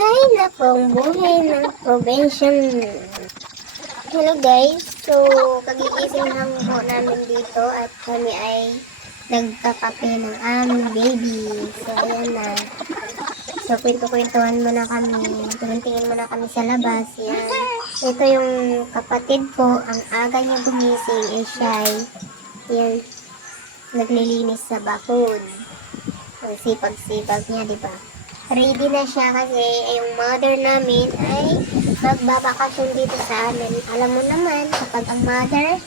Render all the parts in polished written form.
Hay nakong buhay ng probation. Hello guys, so kagigising lang po namin dito at kami ay nagkakape ng aming baby. So ayan na. So kwento-kwentuhan muna kami, tingin muna kami sa labas. Yan. Ito yung kapatid ko, ang aga niya gumising ay siya'y yan, naglilinis sa bakod. Ang sipag-sipag niya, di ba? Ready na siya kasi yung mother namin ay magbabakasyon dito sa amin. Alam mo naman, kapag ang mother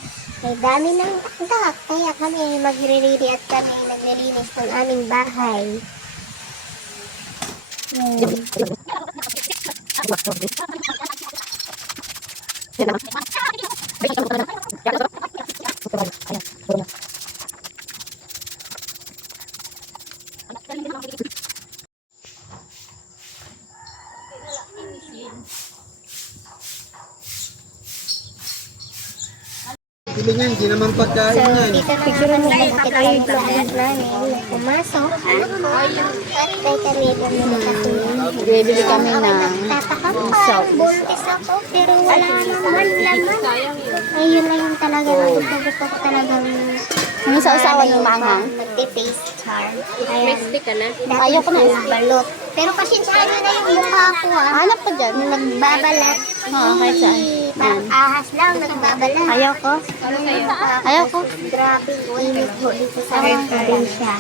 ay dami ng anak, kaya kami magre-ready at kami naglilinis ng aming bahay. Pili niya, hindi naman pagkain So, yan. dito na nga kami ito yung lahat namin. Pumasok. At kay kami Bibili kami ng Tatakapal, buntis ako, pero wala naman laman. Ayun na yung talaga, gusto ko talagang Yung sa usawa ng manghang? Nagte-face charm. Ayan. ka na? Dati Ayaw ko na. balot. Pero pasensyahan nyo na yung mukha ko Hanap pa dyan. Nagbabalat. Oo, kahit saan. Parang ahas lang, nagbabalat. Ayaw ko. Ayaw ko. Grabe, init po dito sa probinsya.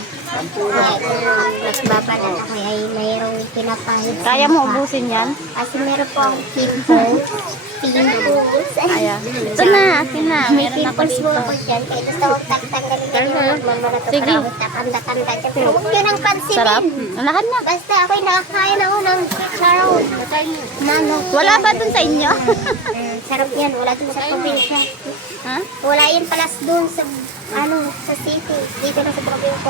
Nagbabalat ako ay mayroong pinapahit. Kaya mo ubusin yan? Kasi meron po akong pimples. Pimples. Ayaw. Ito na, akin na. May Meron ako pimples dito. mo ako dyan. Kaya gusto kong tagtanggalin ka yung magmamarato. Sige. Tanda-tanda dyan. Pero huwag nyo nang pansinin. Sarap. Lahat na. Basta ako'y nakakain ako ng chicharon. Manok. Wala ba dun sa inyo? Sarap yan. Wala dun sa probinsya. Ha? Wala yan palas dun sa, sa city. Dito na sa probinsya.